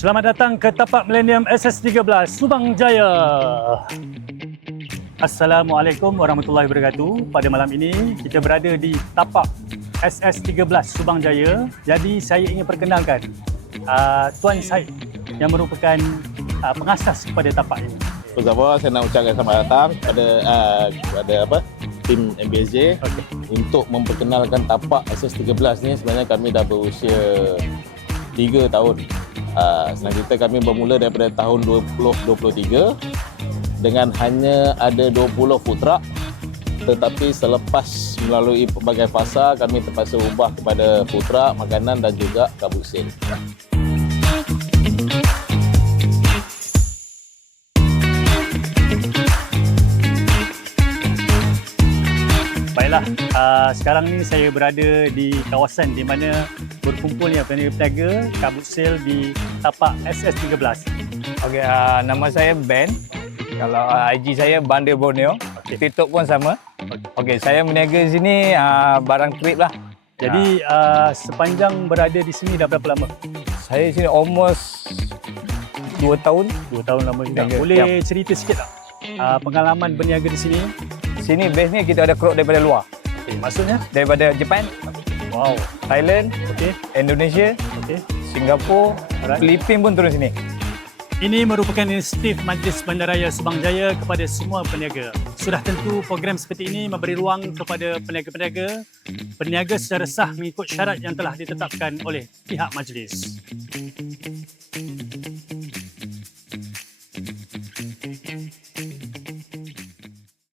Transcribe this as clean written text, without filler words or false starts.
Selamat datang ke tapak Millennium SS13 Subang Jaya. Assalamualaikum warahmatullahi wabarakatuh. Pada malam ini kita berada di tapak SS13 Subang Jaya. Jadi saya ingin perkenalkan Tuan Syed yang merupakan pengasas kepada tapak ini. Pertama, saya nak ucapkan selamat datang kepada tim MBSJ untuk memperkenalkan tapak SS13 ni. Sebenarnya kami dah berusia 3 tahun. Senang cerita, kami bermula daripada tahun 2023 dengan hanya ada 20 food truck, tetapi selepas melalui pelbagai fasa kami terpaksa ubah kepada food truck, makanan dan juga kabut sale. Baiklah, sekarang ni saya berada di kawasan di mana berkumpulnya peniaga-peniaga kabut sale di tapak SS13. Okey, nama saya Ben. Kalau IG saya Bandar Borneo. TikTok pun sama. Okey, saya berniaga di sini barang trip lah. Jadi sepanjang berada di sini dah berapa lama? Saya di sini almost 2 tahun. 2 tahun lama juga. Berniaga, Boleh cerita sikit tak pengalaman berniaga di sini? Sini base ni kita ada crowd daripada luar. Maksudnya? Daripada Japan, Wow. Thailand, Indonesia, Singapura, Filipina pun turun sini. Ini merupakan inisiatif Majlis Bandaraya Subang Jaya kepada semua peniaga. Sudah tentu program seperti ini memberi ruang kepada peniaga-peniaga berniaga secara sah mengikut syarat yang telah ditetapkan oleh pihak majlis.